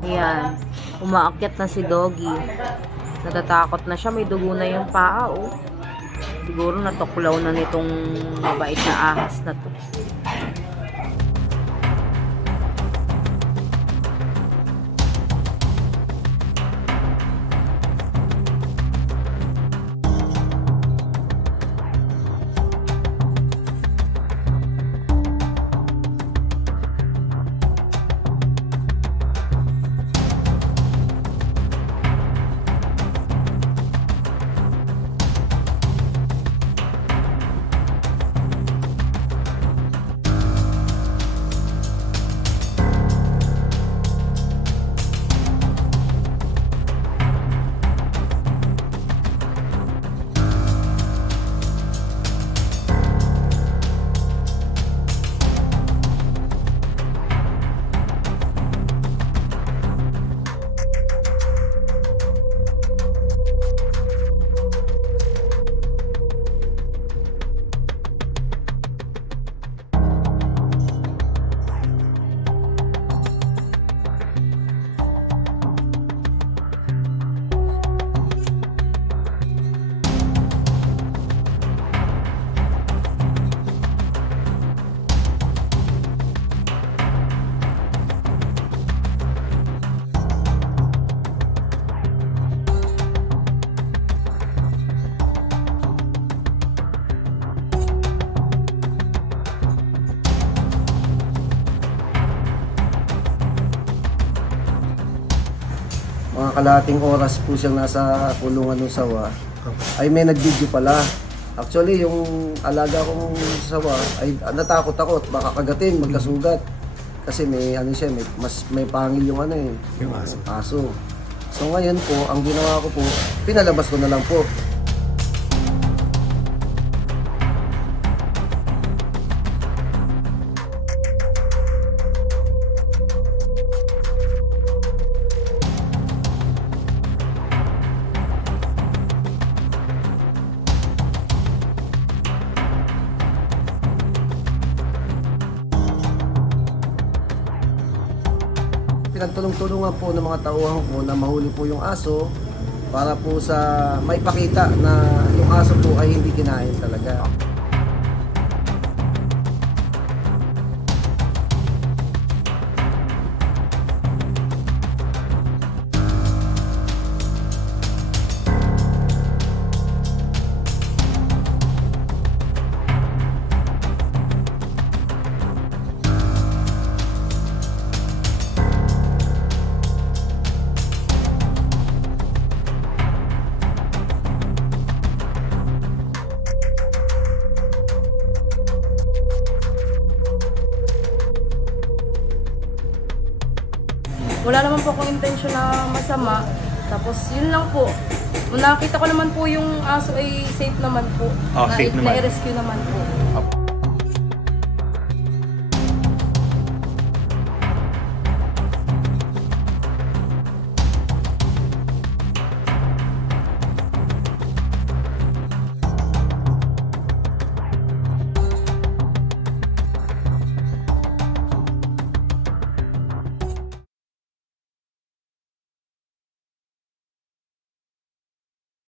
Ayan, umaakyat na si Doggy. Natatakot na siya, may dugo na yung paa, oh. Siguro natuklaw na nitong mabait na ahas na to. Mga kalahating oras po siyang nasa kulungan ng sawa, ay may nag-video pala. Actually, yung alaga kong sawa ay natakot ako, baka kagatin, magkasugat. Kasi may ano siya, may pangil yung ano eh, yung aso. So ngayon po, ang ginawa ko po, pinalabas ko na lang po. Pinagtulong-tulungan po ng mga tauhan ko na mahuli po yung aso para po sa maipakita na yung aso po ay hindi kinain talaga. Wala naman po akong intensyon na masama. Tapos yun lang po. Nakita ko naman po yung aso ay safe naman po. Oh, safe naman. Na-rescue naman po.